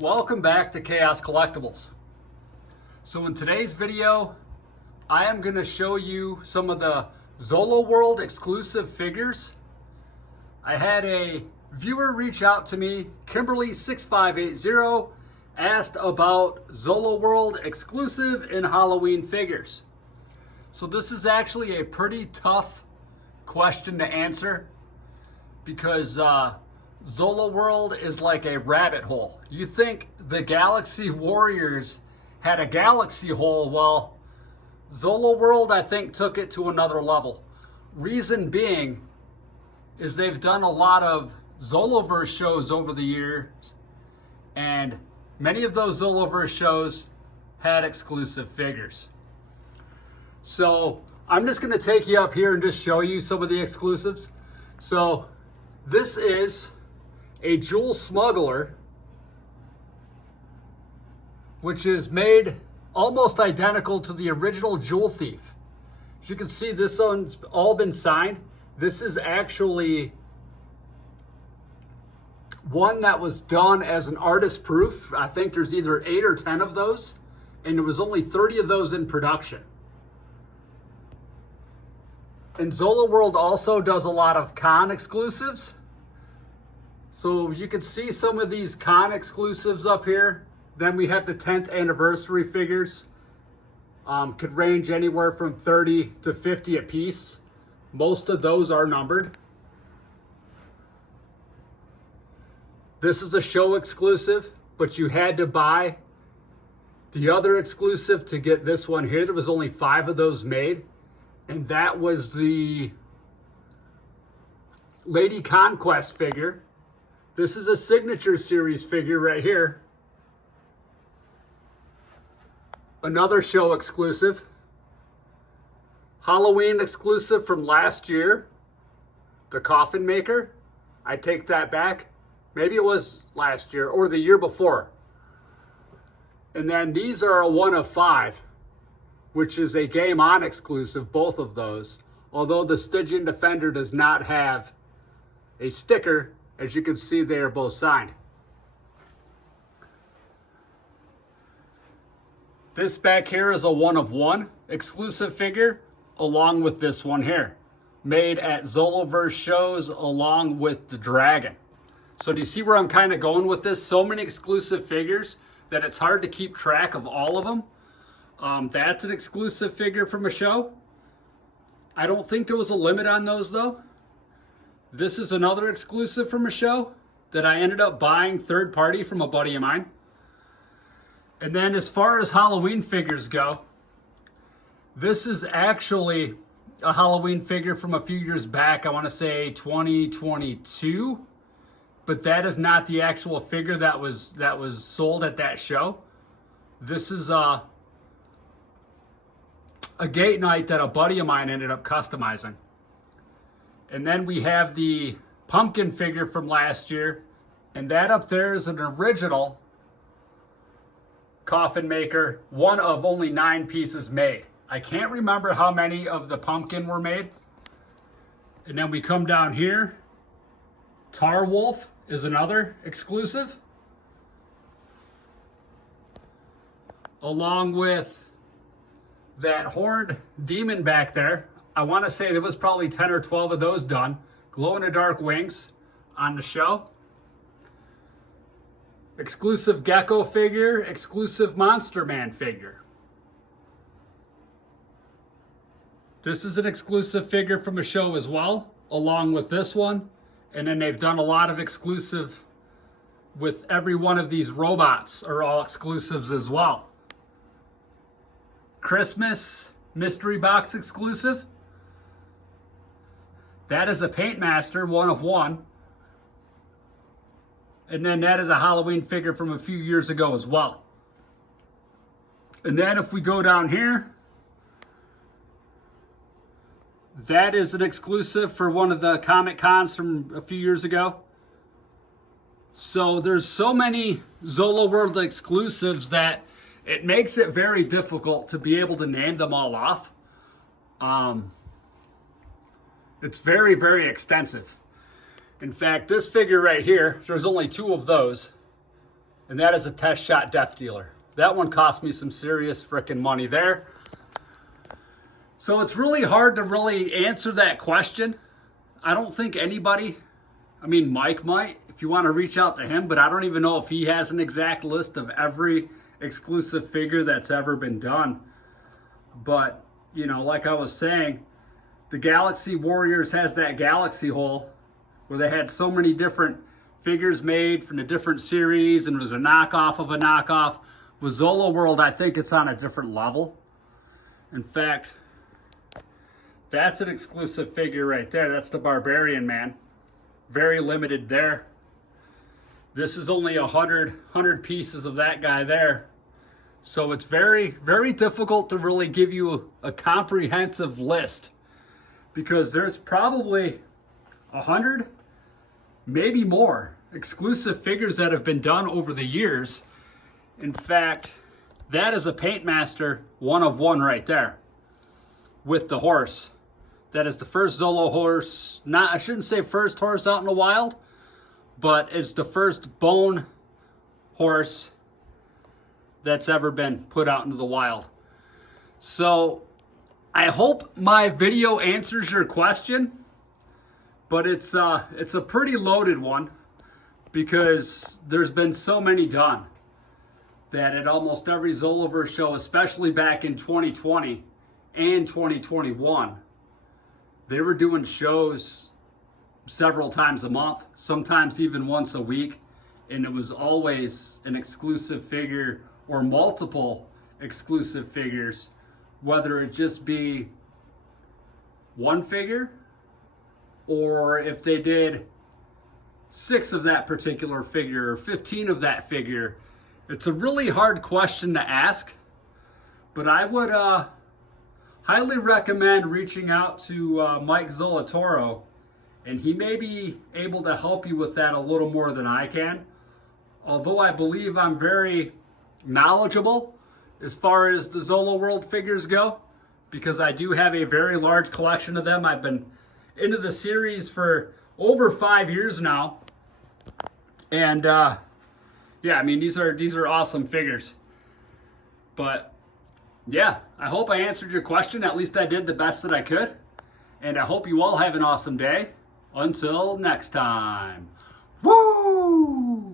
Welcome back to Chaos Collectibles. So in today's video, I am going to show you some of the Zoloworld exclusive figures. I had a viewer reach out to me, Kimberly6580, asked about Zoloworld exclusive and Halloween figures. So this is actually a pretty tough question to answer because Zoloworld is like a rabbit hole. You think the Galaxy Warriors had a galaxy hole? Well, Zoloworld, I think, took it to another level. Reason being is they've done a lot of Zoloverse shows over the years, and many of those Zoloverse shows had exclusive figures. So I'm just going to take you up here and just show you some of the exclusives. So this is a Jewel Smuggler, which is made almost identical to the original Jewel Thief. As you can see, this one's all been signed. This is actually one that was done as an artist proof. I think there's either 8 or 10 of those, and there was only 30 of those in production. And Zoloworld also does a lot of con exclusives. So you can see some of these con exclusives up here. Then we have the 10th anniversary figures. Could range anywhere from 30 to 50 a piece. Most of those are numbered. This is a show exclusive, but you had to buy the other exclusive to get this one here. There was only 5 of those made, and that was the Lady Conquest figure. This is a signature series figure right here. Another show exclusive. Halloween exclusive from last year. The Coffin Maker. I take that back. Maybe it was last year or the year before. And then these are a 1 of 5, which is a Game On exclusive, both of those. Although the Stygian Defender does not have a sticker, as you can see, they are both signed. This back here is a 1 of 1 exclusive figure, along with this one here, made at Zoloverse shows along with the dragon. So do you see where I'm kind of going with this? So many exclusive figures that it's hard to keep track of all of them. That's an exclusive figure from a show. I don't think there was a limit on those though. This is another exclusive from a show that I ended up buying third party from a buddy of mine. And then as far as Halloween figures go, this is actually a Halloween figure from a few years back. I want to say 2022, but that is not the actual figure that was sold at that show. This is a Gate Night that a buddy of mine ended up customizing. And then we have the pumpkin figure from last year, and that up there is an original Coffin Maker, 1 of only 9 pieces made. I can't remember how many of the pumpkin were made. And then we come down here. Tar Wolf is another exclusive, along with that horned demon back there. I want to say there was probably 10 or 12 of those done. Glow-in-the-dark wings on the show. Exclusive Gecko figure, exclusive Monster Man figure. This is an exclusive figure from a show as well, along with this one. And then they've done a lot of exclusive with every one of these robots are all exclusives as well. Christmas mystery box exclusive. That is a Paint Master, 1 of 1. And then that is a Halloween figure from a few years ago as well. And then if we go down here, that is an exclusive for one of the Comic Cons from a few years ago. So there's so many Zoloworld exclusives that it makes it very difficult to be able to name them all off. It's very, very extensive. In fact, this figure right here, there's only 2 of those. and that is a test shot Death Dealer. That one cost me some serious frickin' money there. So it's really hard to really answer that question. I don't think anybody, I mean, Mike might, if you want to reach out to him, but I don't even know if he has an exact list of every exclusive figure that's ever been done. But, you know, like I was saying, the Galaxy Warriors has that galaxy hole where they had so many different figures made from the different series, and it was a knockoff of a knockoff. With Zoloworld, I think it's on a different level. In fact, that's an exclusive figure right there. That's the Barbarian Man. Very limited there. This is only 100 pieces of that guy there. So it's very, very difficult to really give you a comprehensive list, because there's probably 100, maybe more, exclusive figures that have been done over the years. In fact, that is a Paintmaster 1 of 1 right there with the horse. That is the first Zolo horse, not, I shouldn't say first horse out in the wild, but it's the first bone horse that's ever been put out into the wild. So I hope my video answers your question, but it's a pretty loaded one, because there's been so many done that at almost every Zoloverse show, especially back in 2020 and 2021, they were doing shows several times a month, sometimes even once a week, and it was always an exclusive figure or multiple exclusive figures, whether it just be one figure or if they did 6 of that particular figure or 15 of that figure. It's a really hard question to ask, but I would highly recommend reaching out to Mike Zolatoro, and he may be able to help you with that a little more than I can. Although I believe I'm very knowledgeable as far as the Zoloworld figures go, because I do have a very large collection of them. I've been into the series for over 5 years now, and yeah, I mean, these are awesome figures. But yeah, I hope I answered your question. At least I did the best that I could. And I hope you all have an awesome day. Until next time. Woo!